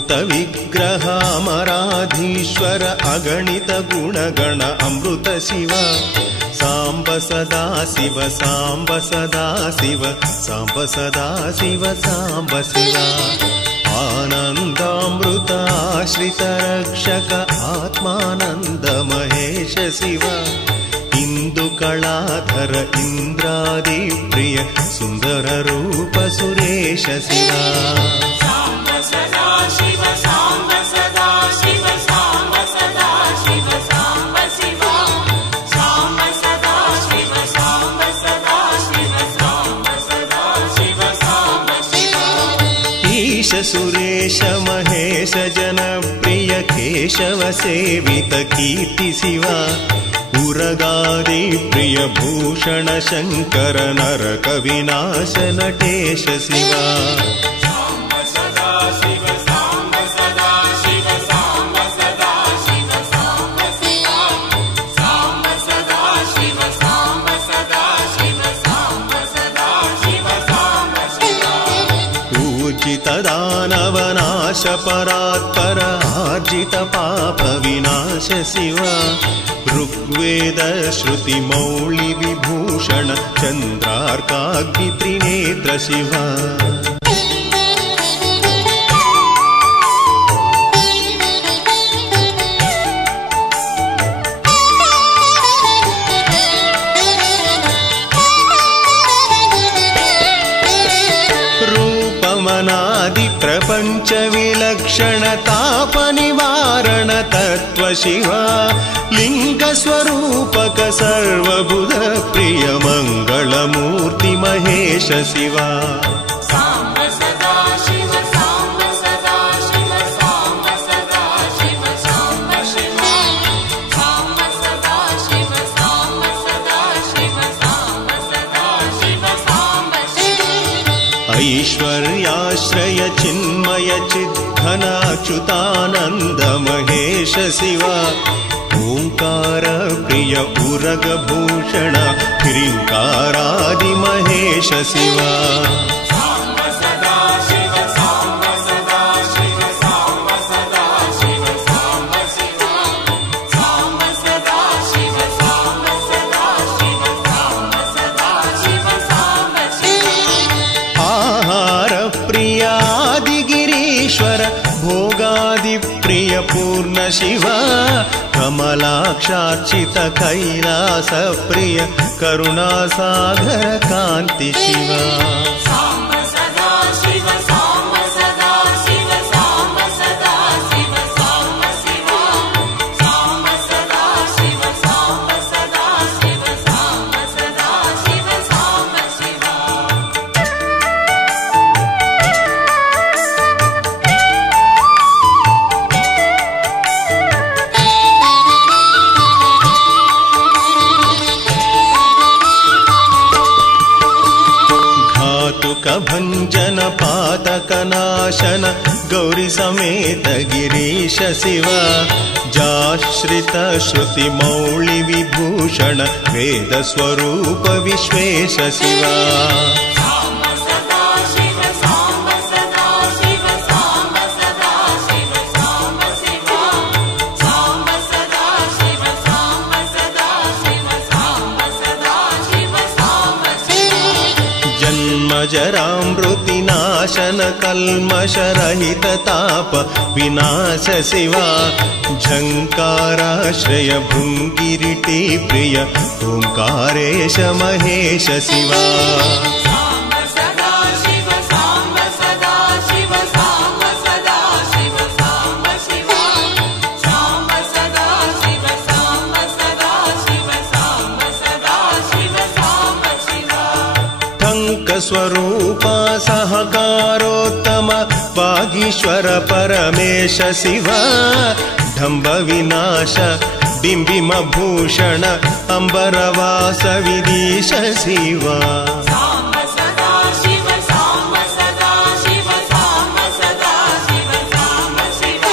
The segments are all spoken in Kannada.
ಅದ್ಭುತ ವಿಗ್ರಹ ಅಮರಾಧೀಶ್ವರ ಅಗಣಿತ ಗುಣಗಣ ಅಮೃತ ಶಿವ ಸಾಂಬ ಸದಾ ಶಿವ ಸಾಂಬ ಸದಾ ಶಿವ ಸಾಂಬ ಸದಾ ಶಿವ ಸಾಂಬ ಶಿವ ಆನಂದಾಮೃತ ಆಶ್ರಿತ ರಕ್ಷಕ ಆತ್ಮಾನಂದ ಮಹೇಶ ಶಿವ ಇಂದು ಕಳಾಧರ ಇಂದ್ರಾದಿ ಪ್ರಿಯ ಸುಂದರ ರೂಪ ಸುರೇಶ ಶಿವ ಸಾಂಬ ಸದಾ ಶಿವ ಸಾಂಬ ಸದಾ ಶಿವ ಸಾಂಬ ಸದಾ ಶಿವ ಸಾಂಬ ಶಿವ ಸಾಂಬ ಸದಾ ಶಿವ ಸಾಂಬ ಸದಾ ಶಿವ ಸಾಂಬ ಸದಾ ಶಿವ ಸಾಂಬ ಶಿವ ಈಶ ಸುರೇಶ ಮಹೇಶ ಜನಪ್ರಿಯ ಕೇಶವ ಸೇವಿತ ಕೀರ್ತಿ ಶಿವ ಉರಗಾದಿ ಪ್ರಿಯ ಭೂಷಣ ಶಂಕರ ನರಕ ವಿನಾಶ ನಟೇಶ ಶಿವ ಸಾಂಬ ಸದಾ ಶಿವ ಸಾಂಬ ಸದಾ ಶಿವ ಸಾಂಬ ಸದಾ ಶಿವ ಸಾಂಬ ಶಿವ ಸಾಂಬ ಸದಾ ಶಿವ ಸಾಂಬ ಸದಾ ಶಿವ ಸಾಂಬ ಸದಾ ಶಿವ ಸಾಂಬ ಶಿವ ಊರ್ಜಿತ ದಾನವನಾಶ ಪರಾತ್ಪರ ಆರ್ಜಿತ ಪಾಪ ವಿನಾಶ ಶಿವ ಋಗ್ವೇದ ಶ್ರುತಿ ಮೌಳಿ ವಿಭೂಷಣ ಚಂದ್ರಾರ್ಕಾಗ್ನಿ ತ್ರಿನೇತ್ರ ಶಿವ ರೂಪಮನಾದಿ ಪ್ರಪಂಚ ವಿಲಕ್ಷಣ ತಾಪ ನಿವಾರಣ ತತ್ವ ಶಿವ ಲಿಂಗ ಸ್ವರೂಪಕ ಸರ್ವಬುಧ ಪ್ರಿಯ ಮಂಗಳ ಮೂರ್ತಿ ಮಹೇಶ ಶಿವ ಸಾಂಬ ಸದಾ ಶಿವ ಸಾಂಬ ಸದಾ ಶಿವ ಸಾಂಬ ಸದಾ ಶಿವ ಸಾಂಬ ಶಿವ ಸಾಂಬ ಸದಾ ಶಿವ ಸಾಂಬ ಸದಾ ಶಿವ ಸಾಂಬ ಸದಾ ಶಿವ ಸಾಂಬ ಶಿವ ಐಶ್ವರ್ಯಾಶ್ರಯ ಚಿನ್ಮಯ ಚಿದ್ಘನ ಅಚ್ಯುತಾನಂದ ಮಹೇಶ ಶಿವ ಓಂಕಾರ ಪ್ರಿಯ ಉರಗ ಭೂಷಣ ಹಿರಿಂಕಾರಾದಿ ಮಹೇಶ ಶಿವ ಸಾಂಬ ಸದಾ ಶಿವ ಸಾಂಬ ಸದಾ ಶಿವ ಸಾಂಬ ಸದಾ ಶಿವ ಸಾಂಬ ಶಿವ ಸಾಂಬ ಸದಾ ಶಿವ ಸಾಂಬ ಸದಾ ಶಿವ ಸಾಂಬ ಸದಾ ಶಿವ ಸಾಂಬ ಶಿವ ಆಹಾರ ಪ್ರಿಯ ಆದಿಗಿರೀಶ್ವರ ಭೋಗಾದಿ ಪ್ರಿಯ ಪೂರ್ಣ ಶಿವ ಕಮಲಾಕ್ಷಾರ್ಚಿತ ಕೈಲಾಸ ಪ್ರಿಯ ಕರುಣಾಸಾಗರ ಕಾಂತಿ ಶಿವ ಸಾಂಬ ಸದಾ ಶಿವ ಸಾಂಬ ಸದಾ ಶಿವ ಸಾಂಬ ಸದಾ ಶಿವ ಸಾಂಬ ಶಿವ ಸಾಂಬ ಸದಾ ಶಿವ ಸಾಂಬ ಸದಾ ಶಿವ ಸಾಂಬ ಸದಾ ಶಿವ ಸಾಂಬ ಶಿವ ಭಂಜನ ಪಾತಕ ನಾಶನ ಗೌರಿ ಸಮೇತ ಗಿರೀಶ ಶಿವ ಜಾಶ್ರಿತ ಶ್ರುತಿ ಮೌಳಿ ವಿಭೂಷಣ ವೇದ ಸ್ವರೂಪ ವಿಶ್ವೇಶ ಶಿವ ಸಾಂಬ ಸದಾ ಶಿವ ಸಾಂಬ ಸದಾ ಶಿವ ಸಾಂಬ ಸದಾ ಶಿವ ಸಾಂಬ ಶಿವ ಸಾಂಬ ಸದಾ ಶಿವ ಸಾಂಬ ಸದಾ ಶಿವ ಸಾಂಬ ಸದಾ ಶಿವ ಸಾಂಬ ಶಿವ ಜನ್ಮ ಜರಾಮೃತಿ ನಾಶನ ಕಲ್ಮಶರಹಿತ ತಾಪ ವಿನಾಶ ಶಿವ ಝಂಕಾರಾಶ್ರಯ ಭೃಂಗಿರಿಟಿ ಪ್ರಿಯ ಓಂಕಾರೇಶ ಮಹೇಶ ಶಿವ ಸಾಂಬ ಸದಾ ಶಿವ ಸಾಂಬ ಸದಾ ಶಿವ ಸಾಂಬ ಸದಾ ಶಿವ ಸಾಂಬ ಶಿವ ಸಾಂಬ ಸದಾ ಶಿವ ಸಾಂಬ ಸದಾ ಶಿವ ಸಾಂಬ ಸದಾ ಶಿವ ಸಾಂಬ ಶಿವ ಟಂಕ ಸ್ವರೂಪ ಸಹಕಾರೋತ್ತಮ ವಾಗೀಶ್ವರ ಪರಮೇಶ ಶಿವ ಢಂಬ ವಿನಾಶ ಬಿಂಬಿಮ ಭೂಷಣ ಅಂಬರವಾಸ ವಿದೀಶ ಶಿವ ಸಾಂಬ ಸದಾ ಶಿವ ಸಾಂಬ ಸದಾ ಶಿವ ಸಾಂಬ ಸದಾ ಶಿವ ಸಾಂಬ ಶಿವ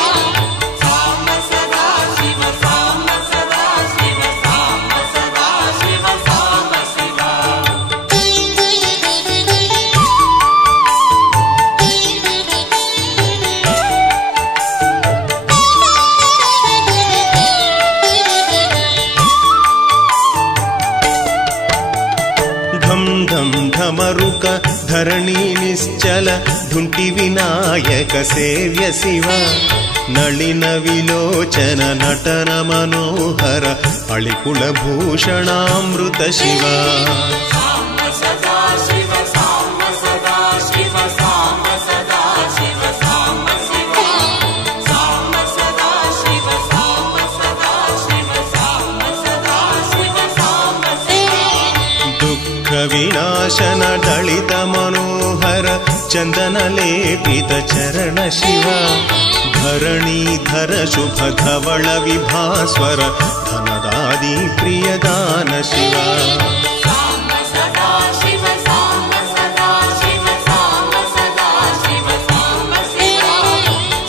ಸಾಂಬ ಸದಾ ಶಿವ ಸಾಂಬ ಸದಾ ಶಿವ ಸಾಂಬ ಸದಾ ಶಿವ ಸಾಂಬ ಶಿವ ಧರಣಿ ನಿಶ್ಚಲ ढुंटि विनायक सेव्य शिव नಳಿನ ವಿಲೋಚನ ನಟನ ಮನೋಹರ ಅಳಿಕುಳ ಭೂಷಣಾಮೃತ ಶಿವ ಸಾಂಬ ಸದಾ ಶಿವ ಸಾಂಬ ಸದಾ ಶಿವ ಸಾಂಬ ಸದಾ ಶಿವ ಸಾಂಬ ಶಿವ ಸಾಂಬ ಸದಾ ಶಿವ ಸಾಂಬ ಸದಾ ಶಿವ ಸಾಂಬ ಸದಾ ಶಿವ ಸಾಂಬ ಶಿವ ದುಃಖ ವಿನಾಶನ ದಳಿತ ಮನೋಹರ ಚಂದನ ಲೇಪಿತ ಚರಣ ಶಿವ ಧರಣೀಧರ ಶುಭ ಧವಳ ವಿಭಾಸ್ವರ ಧನದಾದಿ ಪ್ರಿಯದಾನ ಶಿವ ಸಾಂಬ ಸದಾ ಶಿವ ಸಾಂಬ ಸದಾ ಶಿವ ಸಾಂಬ ಸದಾ ಶಿವ ಸಾಂಬ ಶಿವ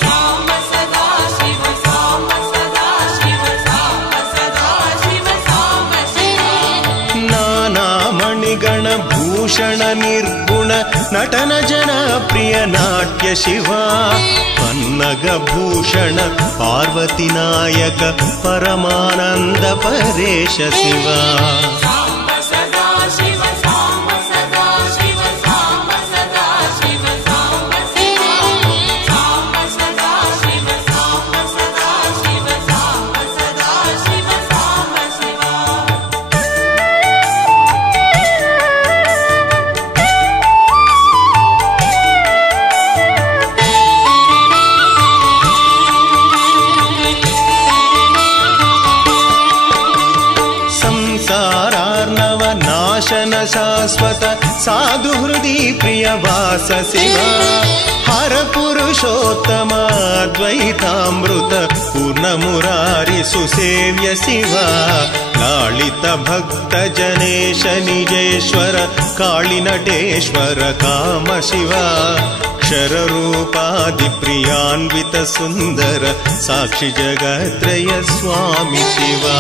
ಸಾಂಬ ಸದಾ ಶಿವ ಸಾಂಬ ಸದಾ ಶಿವ ಸಾಂಬ ಸದಾ ಶಿವ ಸಾಂಬ ಶಿವ ನಾನಾ ಮಣಿಗಣ ಭೂಷಣ ನಿರ್ಗುಣ ನಟನ ಜನ ಪ್ರಿಯ ನಾಟ್ಯ ಶಿವ ಪನ್ನಗ ಭೂಷಣ ಪಾರ್ವತಿ ನಾಯಕ ಪರಮಾನಂದ ಪರೇಶ ಶಿವ ಸಾಂಬ ಸದಾ ಶಿವ ಸಾಂಬ ಸದಾ ಶಿವ ಸಾಂಬ ಸದಾ ಶಿವ ಸಾಂಬ ಶಿವ ಸಾಂಬ ಸದಾ ಶಿವ ಸಾಂಬ ಸದಾ ಶಿವ ಸಾಂಬ ಸದಾ ಶಿವ ಸಾಂಬ ಶಿವ ಸಂಸಾರಾರ್ಣವ ನಾಶನ ಶಾಶ್ವತ ಸಾಧು ಹೃದಯ ಪ್ರಿಯ ವಾಸ ಶಿವ ಹರ ಪುರುಷೋತ್ತಮ ದ್ವೈತಾಮೃತ ಪೂರ್ಣ ಮುರಾರಿ ಸುಸೇವ್ಯ ಶಿವ ಲಾಳಿತ ಭಕ್ತ ಜನೇಶ ನಿಜೇಶ್ವರ ಕಾಳಿ ನಟೇಶ್ವರ ಕಾಮ ಶಿವ क्षररूपादि प्रियान्वित सुंदर साक्षि जगत्रय स्वामी शिवा।